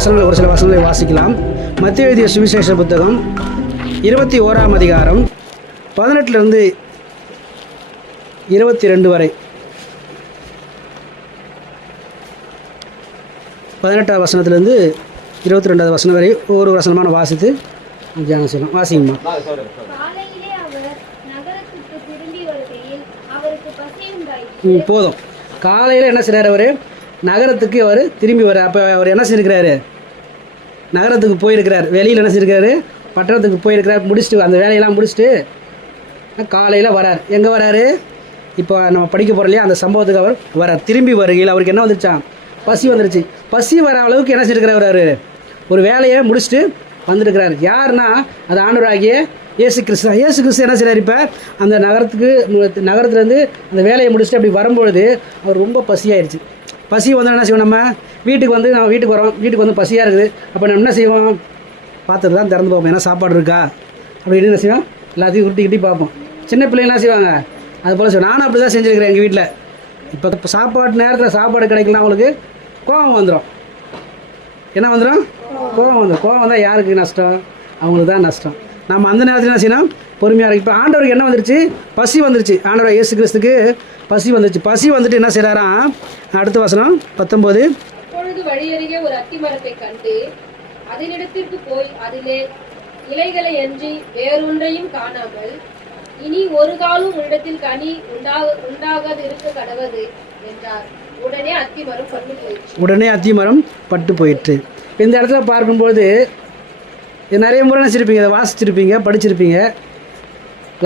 வசனங்கள் ஒரு சில வசனங்களை வாசிக்கலாம். மத்தேயு எழுதிய சுவிசேஷ புத்தகம் 21ஆம் அதிகாரம் 18 22 வரை. 18ஆம் வசனத்திலிருந்து 22ஆவது வசனம் வரை ஒவ்வொரு வசனமான வாசித்து தியானம் செய்யலாம். வாசிங்கம்மா. போதும். காலையில் என்ன செய்கிறார்? அவர் நகரத்துக்கு அவர் திரும்பி வர. அப்போ அவர் என்ன செஞ்சுருக்கிறாரு? நகரத்துக்கு போயிருக்கிறார். வெளியில் என்ன செஞ்சுருக்காரு? பட்டணத்துக்கு போயிருக்கிறார். முடிச்சுட்டு அந்த வேலையெல்லாம் முடிச்சுட்டு காலையில் வரார். எங்கே வராரு? இப்போ நம்ம படிக்க போகிறோம் இல்லையா, அந்த சம்பவத்துக்கு அவர் வரார். திரும்பி வருகையில் அவருக்கு என்ன வந்துருச்சான்? பசி வந்துருச்சு. பசி வர அளவுக்கு என்ன செஞ்சுருக்கிறார்? அவர் ஒரு வேலையை முடிச்சுட்டு வந்துருக்கிறார். யாருன்னா அது ஆண்டவராகிய இயேசு கிறிஸ்து. இயேசு கிறிஸ்து என்ன செய்கிறார்? இப்போ அந்த நகரத்துலேருந்து அந்த வேலையை முடிச்சுட்டு அப்படி வரும்பொழுது அவர் ரொம்ப பசியாயிருச்சு. பசி வந்து என்ன செய்வோம்? நம்ம வீட்டுக்கு வரோம். வீட்டுக்கு வந்து பசியாக இருக்குது. அப்போ நம்ம என்ன செய்வோம்? பார்த்துட்டு தான் திறந்து பார்ப்போம், ஏன்னா சாப்பாடு இருக்கா அப்படின்னு என்ன செய்வோம்? எல்லாத்தையும் உருட்டிக்கிட்டி பார்ப்போம். சின்ன பிள்ளைங்க என்ன செய்வாங்க? அது போல் செய்வோம். நானும் அப்படி தான் செஞ்சுருக்கிறேன் எங்கள் வீட்டில். இப்போ சாப்பாடு நேரத்தில் சாப்பாடு கிடைக்கலாம், அவங்களுக்கு கோபம் வந்துடும். என்ன வந்துடும்? கோபம் வந்துடும். கோபம் வந்தால் யாருக்கு நஷ்டம்? அவங்களுக்கு தான் நஷ்டம். நம்ம அந்த நேரத்தில் என்ன செய்யணும்? பொறுமையாக இருக்கு. இப்போ ஆண்டவருக்கு என்ன வந்துருச்சு? பசி வந்துருச்சு. ஆண்டவர் இயேசு கிறிஸ்துக்கு பசி வந்துருச்சு. பசி வந்துட்டு என்ன செய்கிறாராம்? அடுத்த வசனம் 19. அப்பொழுது வழியருகே ஒரு அத்தி மரத்தை கண்டு அதனிடத்திற்கு போய் அதிலே இலைகளை அன்றி வேறொன்றையும் காணாமல், இனி ஒரு காலம் உன்னிடத்தில் கனி உண்டாகாது இருக்க கடவது என்றார். உடனே அத்தி மரம் பட்டு போயிற்று. இந்த இடத்துல பார்க்கும்போது நிறைய முறை நினச்சிருப்பீங்க, இதை வாசிச்சிருப்பீங்க, படிச்சிருப்பீங்க.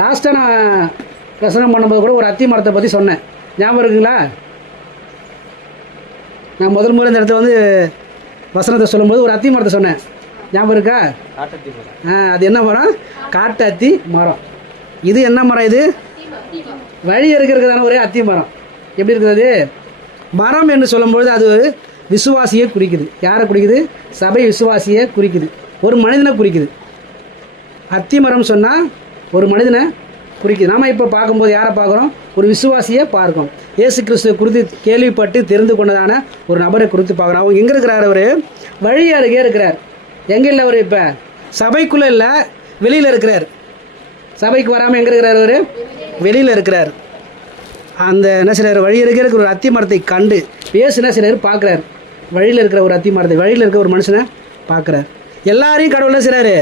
லாஸ்ட்டாக நான் பிரசனம் பண்ணும்போது கூட ஒரு அத்தி மரத்தை பற்றி சொன்னேன். ஞாபகம் இருக்குங்களா? நான் முதல் முறை இந்த இடத்துல வந்து வசனத்தை சொல்லும்போது ஒரு அத்தி மரத்தை சொன்னேன். ஞாபகம் இருக்கா? அது என்ன மரம்? காட்டு அத்தி மரம். இது என்ன மரம்? இது வழி இருக்கிறதான ஒரே அத்தி மரம். எப்படி இருக்குது? மரம் என்று சொல்லும்பொழுது அது விசுவாசியை குறிக்குது. யாரை குறிக்குது? சபை விசுவாசியை குறிக்குது. ஒரு மனிதனை குறிக்குது. அத்தி மரம் சொன்னால் ஒரு மனிதனை குறிக்குது. நாம் இப்போ பார்க்கும்போது யாரை பார்க்குறோம்? ஒரு விசுவாசியை பார்க்கிறோம். இயேசு கிறிஸ்துவை குறித்து கேள்விப்பட்டு தெரிந்து கொண்டதான ஒரு நபரை குறித்து பார்க்குறோம். அவங்க எங்கே இருக்கிறார்? அவர் வழி அருகே இருக்கிறார். எங்கே இல்லை? அவர் இப்போ சபைக்குள்ளே இல்லை, வெளியில் இருக்கிறார். சபைக்கு வராமல் எங்கே இருக்கிறார்? அவர் வெளியில் இருக்கிறார். அந்த என்ன செய்கிறார்? வழி அருகே இருக்கிற ஒரு அத்தி மரத்தை கண்டு இயேசு என்ன செய்கிறார்? பார்க்குறார். வழியில் இருக்கிற ஒரு அத்தி மரத்தை, வழியில் இருக்கிற ஒரு மனுஷனை பார்க்குறார். எல்லாரையும் கடவுள் என்ன செய்கிறாரு?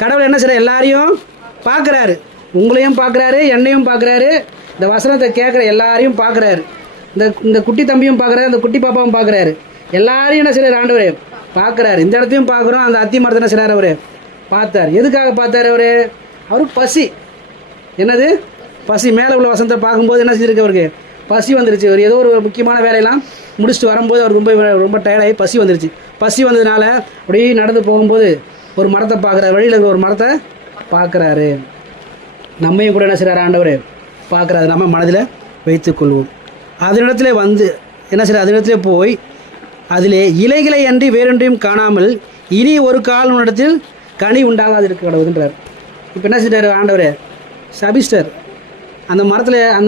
கடவுள் என்ன செய்கிறார்? எல்லாரையும் பார்க்குறாரு. உங்களையும் பார்க்குறாரு, என்னையும் பார்க்குறாரு, இந்த வசனத்தை கேட்குற எல்லாரையும் பார்க்குறாரு. இந்த குட்டி தம்பியும் பார்க்குறாரு, இந்த குட்டி பாப்பாவும் பார்க்குறாரு. எல்லாரையும் என்ன செய்கிறார்? ஆண்டவர் பார்க்குறாரு. இந்த இடத்தையும் பார்க்குறோம். அந்த அத்தி மரத்தை என்ன செய்கிறார்? அவர் பார்த்தார். எதுக்காக பார்த்தார்? அவருக்கு பசி. என்னது? பசி. மேலே உள்ள வசனத்தை பார்க்கும்போது என்ன செஞ்சுருக்கு? அவருக்கு பசி வந்துருச்சு. அவர் ஏதோ ஒரு முக்கியமான வேலையெல்லாம் முடிச்சுட்டு வரும்போது அவர் ரொம்ப டயர்டாகி பசி வந்துருச்சு. பசி வந்ததுனால அப்படியே நடந்து போகும்போது ஒரு மரத்தை பார்க்குறாரு. வழியில் இருக்கிற ஒரு மரத்தை பார்க்குறாரு. நம்மையும் கூட என்ன செய்கிறார்? ஆண்டவர் பார்க்குறாரு. நம்ம மனதில் வைத்துக்கொள்வோம். அதனிடத்துல வந்து என்ன செய்கிறார்? அதனிடத்துல போய் அதிலே இலைகளை அன்றி வேறொன்றையும் காணாமல், இனி ஒரு கால் இடத்தில் கனி உண்டாகாது இருக்க கடவுதுன்றார். இப்போ என்ன செய்கிறார்? ஆண்டவர் சபிஸ்டர். அந்த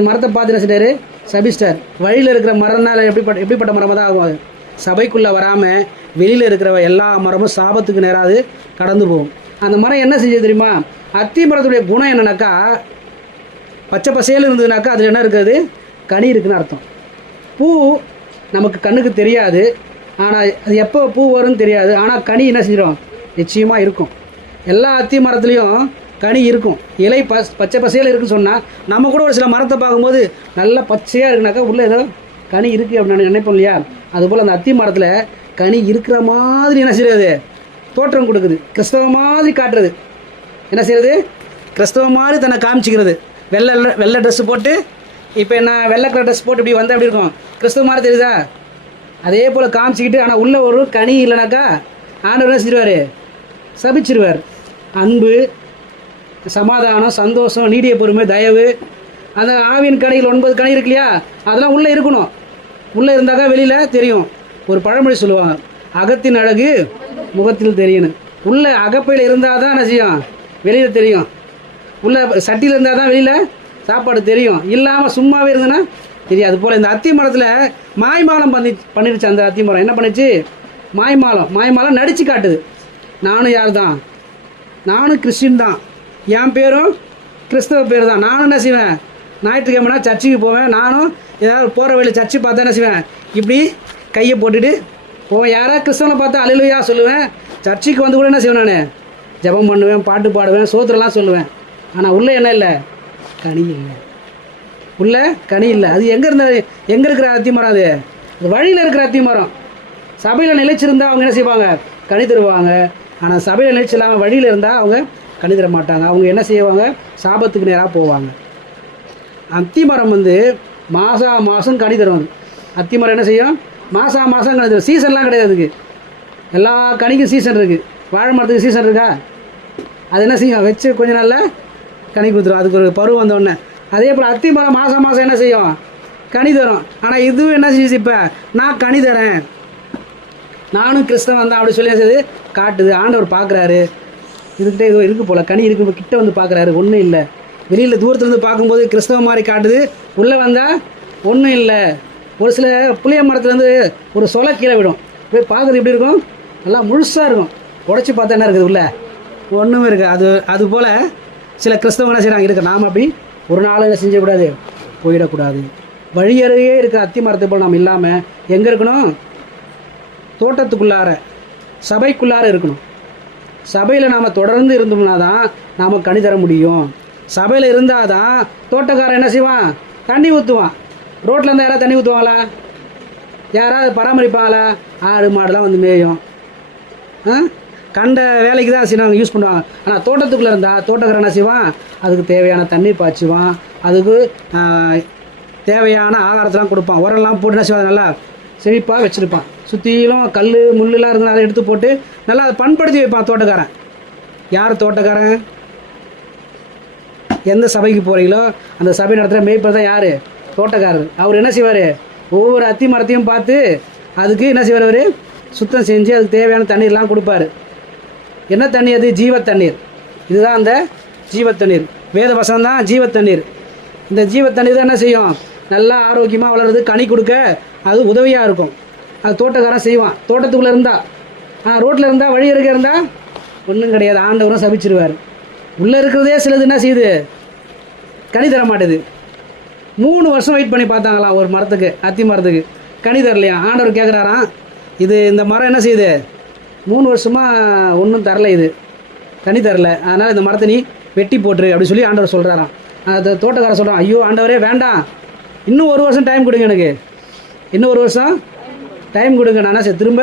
மரத்தை பார்த்து என்ன செய்கிறார்? சபிஸ்டர். வழியில் இருக்கிற மரம்னால எப்படிப்பட்ட மரமாக தான் ஆகும்? சபைக்குள்ளே வராமல் வெளியில் இருக்கிற எல்லா மரமும் சாபத்துக்கு நேராது கடந்து போகும். அந்த மரம் என்ன செஞ்சது தெரியுமா? அத்தி மரத்துடைய குணம் என்னன்னாக்கா, பச்சை பசையில் இருந்ததுனாக்கா அதில் என்ன இருக்கிறது? கனி இருக்குதுன்னு அர்த்தம். பூ நமக்கு கண்ணுக்கு தெரியாது, ஆனால் அது எப்போ பூ வரும்னு தெரியாது. ஆனால் கனி என்ன செஞ்சிடும்? நிச்சயமாக இருக்கும். எல்லா அத்தி மரத்துலேயும் கனி இருக்கும். இலை பச்சை பசையில் இருக்குன்னு சொன்னால், நம்ம கூட ஒரு சில மரத்தை பார்க்கும்போது நல்லா பச்சையாக இருக்குனாக்கா உள்ளே ஏதோ கனி இருக்குது அப்படின்னு நினைப்போம் இல்லையா? அதுபோல் அந்த அத்தி மரத்தில் கனி இருக்கிற மாதிரி என்ன செய்கிறது? தோற்றம் கொடுக்குது. கிறிஸ்தவ மாதிரி காட்டுறது. என்ன செய்கிறது? கிறிஸ்தவ மாதிரி தன்னை காமிச்சிக்கிறது. வெள்ளை ட்ரெஸ்ஸு போட்டு, இப்போ என்ன வெள்ளை கலர் ட்ரெஸ் போட்டு இப்படி வந்தால் எப்படி இருக்கும்? கிறிஸ்தவ மாதிரி தெரியுதா? அதே போல் காமிச்சிக்கிட்டு, ஆனால் உள்ளே ஒரு கனி இல்லைனாக்கா ஆண்டவர் என்ன செஞ்சிருவார்? சபிச்சிருவார். அன்பு, சமாதானம், சந்தோஷம், நீடிய பொறுமை, தயவு, அந்த ஆவியின் கனிகள் 9 கனி இருக்கு இல்லையா? அதெல்லாம் உள்ளே இருக்கணும். உள்ளே இருந்தால் தான் வெளியில் தெரியும். ஒரு பழமொழி சொல்லுவாங்க, அகத்தின் அழகு முகத்தில் தெரியணும். உள்ளே அகப்பையில் இருந்தால் தான் என்ன செய்யும்? வெளியில் தெரியும். உள்ளே சட்டியில் இருந்தால் தான் வெளியில் சாப்பாடு தெரியும். இல்லாமல் சும்மாவே இருந்ததுன்னா தெரியாது. போல் இந்த அத்தி மரத்தில் மாய்மாலம் பண்ணிடுச்சு. அந்த அத்தி மரம் என்ன பண்ணிச்சு? மாய்மாலம் நடித்து காட்டுது. நானும் யார் தான்? நானும் கிறிஸ்டின் தான். என் பேரும் கிறிஸ்தவ பேர் தான். நானும் என்ன செய்வேன்? ஞாயிற்றுக்கிழமைனா சர்ச்சுக்கு போவேன். நானும் ஏதாவது போகிற வழியில் சர்ச்சு பார்த்தா என்ன செய்வேன்? இப்படி கையை போட்டுட்டு போவேன். யாராவது கிறிஸ்தவனை பார்த்தா அல்லேலூயா சொல்லுவேன். சர்ச்சுக்கு வந்து கூட என்ன செய்வேன்? நான் ஜெபம் பண்ணுவேன், பாட்டு பாடுவேன், சோத்திரம்லாம் சொல்லுவேன். ஆனால் உள்ளே என்ன இல்லை? கனி இல்லை. உள்ள கனி இல்லை. அது எங்கே இருக்கிற அத்தி மரம்? அது வழியில் இருக்கிற அத்தி மரம். சபையில் நிலைச்சிருந்தால் அவங்க என்ன செய்வாங்க? கனி தருவாங்க. ஆனால் சபையில் நிலைச்சு இல்லாமல் வழியில் இருந்தால் அவங்க கனி தர மாட்டாங்க. அவங்க என்ன செய்வாங்க? சாபத்துக்கு நேராக போவாங்க. அத்தி மரம் வந்து மாதம் கனி தரும். அத்தி மரம் என்ன செய்யும்? மாதம் கனி தரும். சீசன்லாம் கிடையாது அதுக்கு. எல்லா கனிக்கும் சீசன் இருக்குது. வாழை மரத்துக்கு சீசன் இருக்கா? அது என்ன செய்யும்? வச்சு கொஞ்ச நாளில் கனி கொடுத்துரும். அதுக்கு ஒரு பருவம் வந்தோடனே. அதே போல் அத்தி மரம் மாதம் என்ன செய்யும்? கனி தரும். ஆனால் இதுவும் என்ன செய்யுது? இப்போ நான் கனி தரேன், நானும் கிறிஸ்தவன் தான் அப்படி சொல்லி செய்து காட்டுது. ஆண்டவர் பார்க்குறாரு. இதுக்கிட்டே இருக்குது போல், கனி இருக்கு. கிட்ட வந்து பார்க்குறாரு, ஒன்றும் இல்லை. வெளியில் தூரத்துலேருந்து பார்க்கும்போது கிறிஸ்தவ மாதிரி காட்டுது. உள்ளே வந்தால் ஒன்றும் இல்லை. ஒரு சில புளிய மரத்துலேருந்து ஒரு சொலை கீழே விடும். போய் பார்க்குறது எப்படி இருக்கும்? நல்லா முழுசாக இருக்கும். உடச்சி பார்த்தா என்ன இருக்குது? உள்ளே ஒன்றுமே இருக்குது. அதுபோல் சில கிறிஸ்தவங்க என்ன செய்கிறாங்க? இருக்கு. நாம் அப்படி ஒரு நாள் என்ன செஞ்சக்கூடாது? போயிடக்கூடாது. வழியறையே இருக்கிற அத்தி மரத்தை போல் நாம் இல்லாமல் எங்கே இருக்கணும்? தோட்டத்துக்குள்ளார, சபைக்குள்ளார இருக்கணும். சபையில் நாம் தொடர்ந்து இருந்தோம்னா தான் நாம் கனி தர முடியும். சபையில் இருந்தால் தான் தோட்டக்காரன் என்ன செய்வான்? தண்ணி ஊற்றுவான். ரோட்டில் இருந்தால் யாராவது தண்ணி ஊற்றுவாங்களா? யாராவது பராமரிப்பாங்களா? ஆடு மாடுலாம் வந்து மேயும். கண்ட வேலைக்கு தான் செய்வாங்க, யூஸ் பண்ணுவாங்க. ஆனால் தோட்டத்துக்குள்ளே இருந்தால் தோட்டக்காரன் என்ன செய்வான்? அதுக்கு தேவையான தண்ணீர் பாய்ச்சுவான். அதுக்கு தேவையான ஆகாரத்தெலாம் கொடுப்பான். உரம்லாம் போட்டு என்ன செய்வான்? நல்லா செழிப்பாக வச்சுருப்பான். சுற்றிலும் கல் முள்ளுலாம் இருக்குன்னு அதை எடுத்து போட்டு நல்லா அதை பண்படுத்தி வைப்பான் தோட்டக்காரன். யார் தோட்டக்காரன்? எந்த சபைக்கு போகிறீங்களோ அந்த சபை நடத்துகிற மேய்ப்பர் தான் யார்? தோட்டக்காரர். அவர் என்ன செய்வார்? ஒவ்வொரு அத்தி மரத்தையும் பார்த்து அதுக்கு என்ன செய்வார்? அவர் சுத்தம் செஞ்சு அதுக்கு தேவையான தண்ணீர்லாம் கொடுப்பார். என்ன தண்ணி அது? ஜீவ தண்ணீர். இதுதான் அந்த ஜீவ தண்ணீர். வேத வசனம் தான் ஜீவ தண்ணீர். இந்த ஜீவ தண்ணீர் தான் என்ன செய்யும்? நல்லா ஆரோக்கியமாக வளருது, கனி கொடுக்க அது உதவியாக இருக்கும். அது தோட்டக்காரன் செய்வான். தோட்டத்துக்குள்ளே இருந்தால். ரோட்டில் இருந்தால், வழி இருக்க இருந்தால் ஒன்றும் கிடையாது. ஆண்டவரும் சபிச்சிருவார். உள்ளே இருக்கிறதே சிலது என்ன செய்யுது? கனி தர மாட்டேது. 3 வருஷம் வெயிட் பண்ணி பார்த்தாங்களாம் ஒரு மரத்துக்கு, அத்தி மரத்துக்கு. கனி தரலையா? ஆண்டவர் கேட்குறாராம், இந்த மரம் என்ன செய்யுது? 3 வருஷமாக ஒன்றும் தரலை, இது கனி தரல. அதனால் இந்த மரத்தை நீ வெட்டி போட்டுரு அப்படி சொல்லி ஆண்டவர் சொல்கிறாராம். அந்த தோட்டக்காரர் சொல்கிறான், ஐயோ ஆண்டவரே வேண்டாம், இன்னும் 1 வருஷம் டைம் கொடுங்க, எனக்கு இன்னும் 1 வருஷம் டைம் கொடுங்க. நான் திரும்ப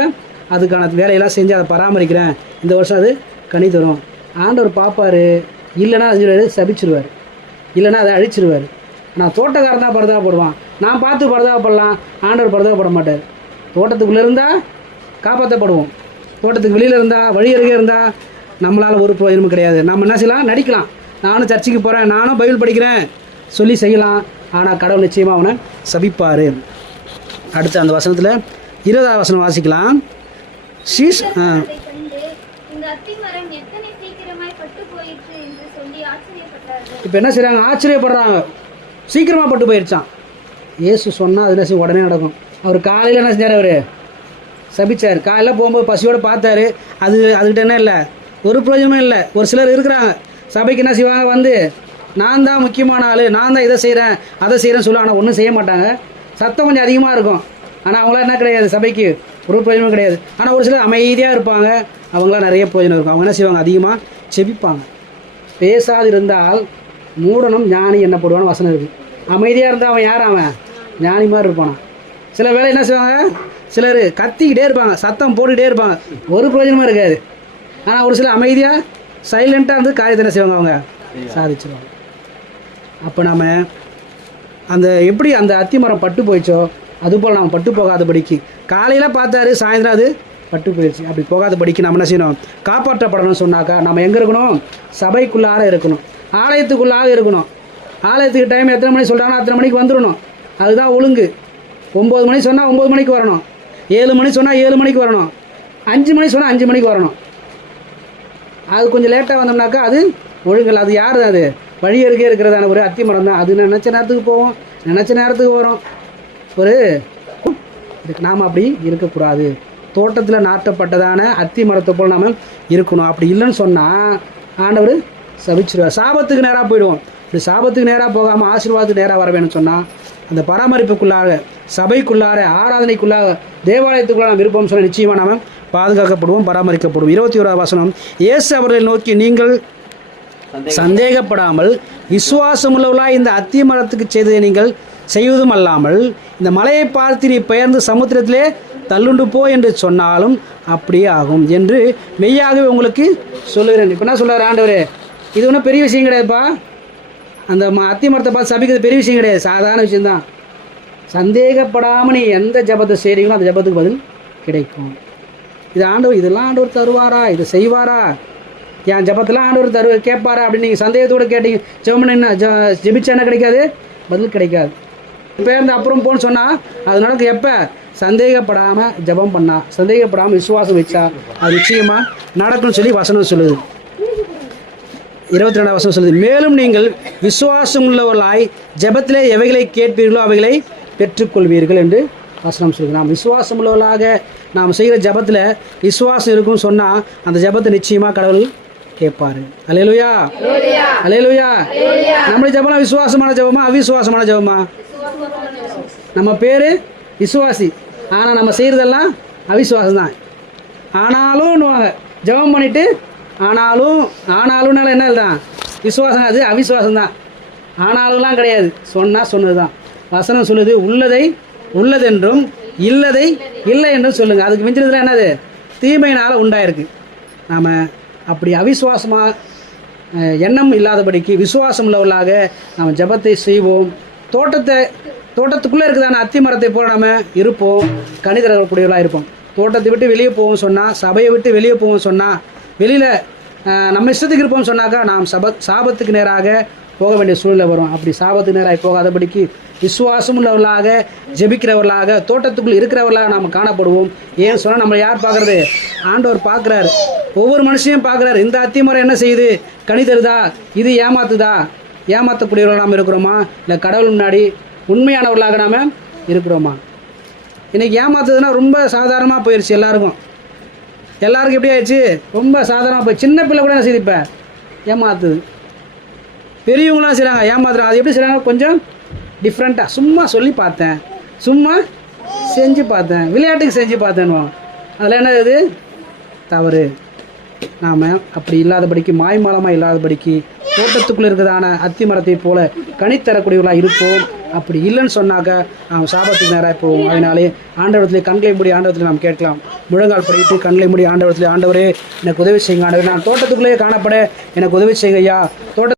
அதுக்கான வேலையெல்லாம் செஞ்சு அதை பராமரிக்கிறேன். இந்த வருஷம் அது கனி தரும். ஆண்டவர் பார்ப்பார். இல்லைன்னா அது சபிச்சிருவார், இல்லைன்னா அதை அழிச்சிருவார். ஆனால் தோட்டக்காரன் தான் பரதாபப்படுவான். நான் பார்த்து பரதாபப்படலாம், ஆண்டவர் பரதாபப்பட மாட்டார். தோட்டத்துக்குள்ளே இருந்தால் காப்பாற்றப்படுவோம். தோட்டத்துக்கு வெளியில் இருந்தால், வழி அருகே இருந்தால் நம்மளால் ஒரு பிரயோஜனமும் கிடையாது. நம்ம என்ன செய்யலாம்? நடிக்கலாம். நானும் சர்ச்சுக்கு போகிறேன், நானும் பைபிள் படிக்கிறேன் சொல்லி செய்யலாம். ஆனால் கடவுள் நிச்சயமாக அவனை சபிப்பார். அடுத்து அந்த வசனத்தில் 20வது வசனம் வாசிக்கலாம். ஷீஷ் இப்போ என்ன செய்கிறாங்க? ஆச்சரியப்படுறாங்க. சீக்கிரமாக பட்டு போயிடுச்சான். இயேசு சொன்னால் அது என்ன உடனே நடக்கும். அவர் காலையில் என்ன செஞ்சார்? அவர் சபிச்சார். காலையில் போகும்போது பசியோடு பார்த்தாரு. அதுக்கிட்ட என்ன இல்லை? ஒரு பிரயோஜனமும் இல்லை. ஒரு சிலர் இருக்கிறாங்க, சபைக்கு என்ன செய்வாங்க? வந்து நான் தான் முக்கியமான ஆள், நான் தான் இதை செய்கிறேன் அதை செய்கிறேன்னு சொல்லுவாங்க. ஆனால் ஒன்றும் செய்ய மாட்டாங்க. சத்தம் கொஞ்சம் அதிகமாக இருக்கும். ஆனால் அவங்களாம் என்ன கிடையாது? சபைக்கு ஒரு பிரயோஜனமும் கிடையாது. ஆனால் ஒரு சிலர் அமைதியாக இருப்பாங்க, அவங்களாம் நிறைய பிரயோஜனம் இருக்கும். அவங்க என்ன செய்வாங்க? அதிகமாக செபிப்பாங்க. பேசாதிருந்தால் மூடனும் ஞானி என்னப்படுவான்னு வசனம் இருக்குது. அமைதியாக இருந்தால் அவன் யார்? அவன் ஞானி மாதிரி இருப்பான். சில வேலை என்ன செய்வாங்க? சிலர் கத்திக்கிட்டே இருப்பாங்க, சத்தம் போட்டுக்கிட்டே இருப்பாங்க, ஒரு பிரயோஜனமாக இருக்காது. ஆனால் ஒரு சில அமைதியாக சைலண்ட்டாக இருந்து காரியத்தை என்ன செய்வாங்க? அவங்க சாதிச்சிருவாங்க. அப்போ நம்ம எப்படி அந்த அத்தி மரம் பட்டு போயிடுச்சோ அதுபோல் நம்ம பட்டு போகாதபடிக்கு, காலையில் பார்த்தாரு, சாயந்தரம் அது பட்டு போயிடுச்சு, அப்படி போகாதபடிக்கு நம்ம என்ன செய்யணும்? காப்பாற்றப்படணும்னு சொன்னாக்கா நம்ம எங்கே இருக்கணும்? சபைக்குள்ளார இருக்கணும், ஆலயத்துக்குள்ளாக இருக்கணும். ஆலயத்துக்கு டைம் எத்தனை மணி சொல்கிறாங்கன்னா அத்தனை மணிக்கு வந்துடணும். அதுதான் ஒழுங்கு. 9 மணி சொன்னால் 9 மணிக்கு வரணும், 7 மணி சொன்னால் 7 மணிக்கு வரணும், 5 மணி சொன்னால் 5 மணிக்கு வரணும். அது கொஞ்சம் லேட்டாக வந்தோம்னாக்கா அது ஒழுங்கல். அது யார்? அது வழி அருகே இருக்கிறதான ஒரு அத்தி மரம் தான். அது நினச்ச நேரத்துக்கு போவோம், நினச்ச நேரத்துக்கு வரும். ஒரு நாம் அப்படி இருக்கக்கூடாது. தோட்டத்தில் நாட்டப்பட்டதான அத்தி மரத்தை போல் நாம் இருக்கணும். அப்படி இல்லைன்னு சொன்னால் ஆண்டவர் சபிச்சிருவார். சாபத்துக்கு நேராக போயிடுவோம். இப்படி சாபத்துக்கு நேராக போகாமல் ஆசீர்வாதத்துக்கு நேராக வர வேணும்னு சொன்னால் அந்த பராமரிப்புக்குள்ளாக, சபைக்குள்ளார, ஆராதனைக்குள்ளாக, தேவாலயத்துக்குள்ளாக நாம் இருப்போம்னு சொன்னால் நிச்சயமாக நாம் பாதுகாக்கப்படுவோம், பராமரிக்கப்படுவோம். 21ஆம் வசனம், இயேசு அவர்களை நோக்கி, நீங்கள் சந்தேகப்படாமல் விசுவாசமுள்ளவர்களாய் இந்த அத்தி மரத்துக்கு செய்ததை நீங்கள் செய்வதும் அல்லாமல் இந்த மலையை பார்த்து நீ பெயர்ந்து சமுத்திரத்திலே தள்ளுண்டு போ என்று சொன்னாலும் அப்படியே ஆகும் என்று மெய்யாகவே உங்களுக்கு சொல்லுகிறேன். இப்போ என்ன சொல்கிறார் ஆண்டவரே? இது ஒன்றும் பெரிய விஷயம் கிடையாதுப்பா. அந்த அத்தி மரத்தை பார்த்து சபிக்கிறது பெரிய விஷயம் கிடையாது, சாதாரண விஷயந்தான். சந்தேகப்படாமல் நீ எந்த ஜபத்தை செய்கிறீங்களோ அந்த ஜபத்துக்கு பதில் கிடைக்கும். இது ஆண்டவர், இதெல்லாம் ஆண்டவர் தருவாரா, இதை செய்வாரா, என் ஜபத்தெல்லாம் ஆண்டவர் கேட்பாரா அப்படின்னு நீங்கள் சந்தேகத்தோடு கேட்டீங்க, ஜெபம் என்ன ஜெபிச்சா என்ன கிடைக்காது? பதில் கிடைக்காது. பேருந்து அப்புறம் போன்னு சொன்னால் அது நடக்கும். எப்போ? சந்தேகப்படாமல் ஜெபம் பண்ணா, சந்தேகப்படாமல் விசுவாசம் வச்சா அது நிச்சயமாக நடக்கும்னு சொல்லி வசனம் சொல்லுது. 22ஆம் வசனம் சொல்லுது, மேலும் நீங்கள் விசுவாசம் உள்ளவர்களாய் ஜெபத்திலே எவைகளை கேட்பீர்களோ அவைகளை பெற்றுக்கொள்வீர்கள் என்று வசனம் சொல்லுது. நாம் விசுவாசம் உள்ளவர்களாக நாம் செய்கிற ஜெபத்தில் விசுவாசம் இருக்குன்னு சொன்னால் அந்த ஜெபத்தை நிச்சயமாக கடவுள் கேட்பார். அல்லேலூயா, அல்லேலூயா. நம்மளுடைய ஜெபம்லாம் விசுவாசமான ஜெபமா அவிசுவாசமான ஜெபமா? நம்ம பேர் விசுவாசி, ஆனால் நம்ம செய்கிறதெல்லாம் அவிசுவாசம் தான். ஆனாலும்னுவாங்க, ஜெபம் பண்ணிவிட்டு ஆனாலும்னால என்ன தான்? விசுவாசம். அது அவிசுவாசம் தான். ஆனாலும்லாம் கிடையாது, சொன்னால் சொன்னது தான். வசனம் சொல்லுது, உள்ளதை உள்ளதென்றும் இல்லதை இல்லை என்றும் சொல்லுங்கள். அதுக்கு மிஞ்சினதுல என்னது? தீமையினால் உண்டாயிருக்கு. நாம் அப்படி அவிசுவாசமாக எண்ணம் இல்லாதபடிக்கு விசுவாசம் உள்ளவர்களாக நாம் ஜெபத்தை செய்வோம். தோட்டத்துக்குள்ளே இருக்குதான அத்தி மரத்தை போல நாம் இருப்போம், கனி தரக்கூடியவர்களாக இருப்போம். தோட்டத்தை விட்டு வெளியே போவோம் சொன்னால், சபையை விட்டு வெளியே போவோம் சொன்னால், வெளியில் நம்ம இஷ்டத்துக்கு இருப்போம்னு சொன்னாக்கா நாம் சாபத்துக்கு நேராக போக வேண்டிய சூழ்நிலை வரும். அப்படி சாபத்துக்கு நேராக போகாதபடிக்கு விசுவாசம் உள்ளவர்களாக, ஜெபிக்கிறவர்களாக, தோட்டத்துக்குள் இருக்கிறவர்களாக நாம் காணப்படுவோம். ஏன்னு சொன்னால் நம்மளை யார் பார்க்குறது? ஆண்டவர் பார்க்குறாரு. ஒவ்வொரு மனுஷனையும் பார்க்குறாரு. இந்த அத்திமரம் என்ன செய்யுது? கனி தருதா? இது ஏமாத்துதா? ஏமாற்றக்கூடியவர்களாக நாம் இருக்கிறோமா? இல்லை கடவுள் முன்னாடி உண்மையானவர்களாக நாம் இருக்கிறோமா? இன்றைக்கி ஏமாத்துறதுன்னா ரொம்ப சாதாரணமாக போயிடுச்சு. எல்லாருக்கும் எப்படி ஆயிடுச்சு? ரொம்ப சாதாரணமாக போய் சின்ன பிள்ளை கூட என்ன செய்யுது? இப்போ ஏமாத்துது. பெரியவங்களாம் செய்கிறாங்க, ஏமாத்துறாங்க. அது எப்படி செய்கிறாங்க? கொஞ்சம் டிஃப்ரெண்ட்டாக சும்மா சொல்லி பார்த்தேன், சும்மா செஞ்சு பார்த்தேன், விளையாட்டுக்கு செஞ்சு பார்த்தேன்னுவாங்க. அதில் என்ன இது? தவறு. நாம் அப்படி இல்லாதபடிக்கு, மாய்மாலமாக இல்லாதபடிக்கு, தோட்டத்துக்குள்ளே இருக்கிறதான அத்தி மரத்தை போல கனித்தரக்கூடியவர்களாக இருப்போம். அப்படி இல்லைன்னு சொன்னாக்க நாம் சாபத்துக்கு நேராக போவோம். அதனாலே ஆண்டவரத்திலே கண்களை மூடி ஆண்டவரத்தில் நாம் கேட்கலாம். முழங்கால் படிட்டு கண்களை மூடி ஆண்டவரத்திலே, ஆண்டவரே எனக்கு உதவி செய்யுங்க, ஆண்டவரே நான் தோட்டத்துக்குள்ளேயே காணப்பட எனக்கு உதவி செய்யுங்க ஐயா.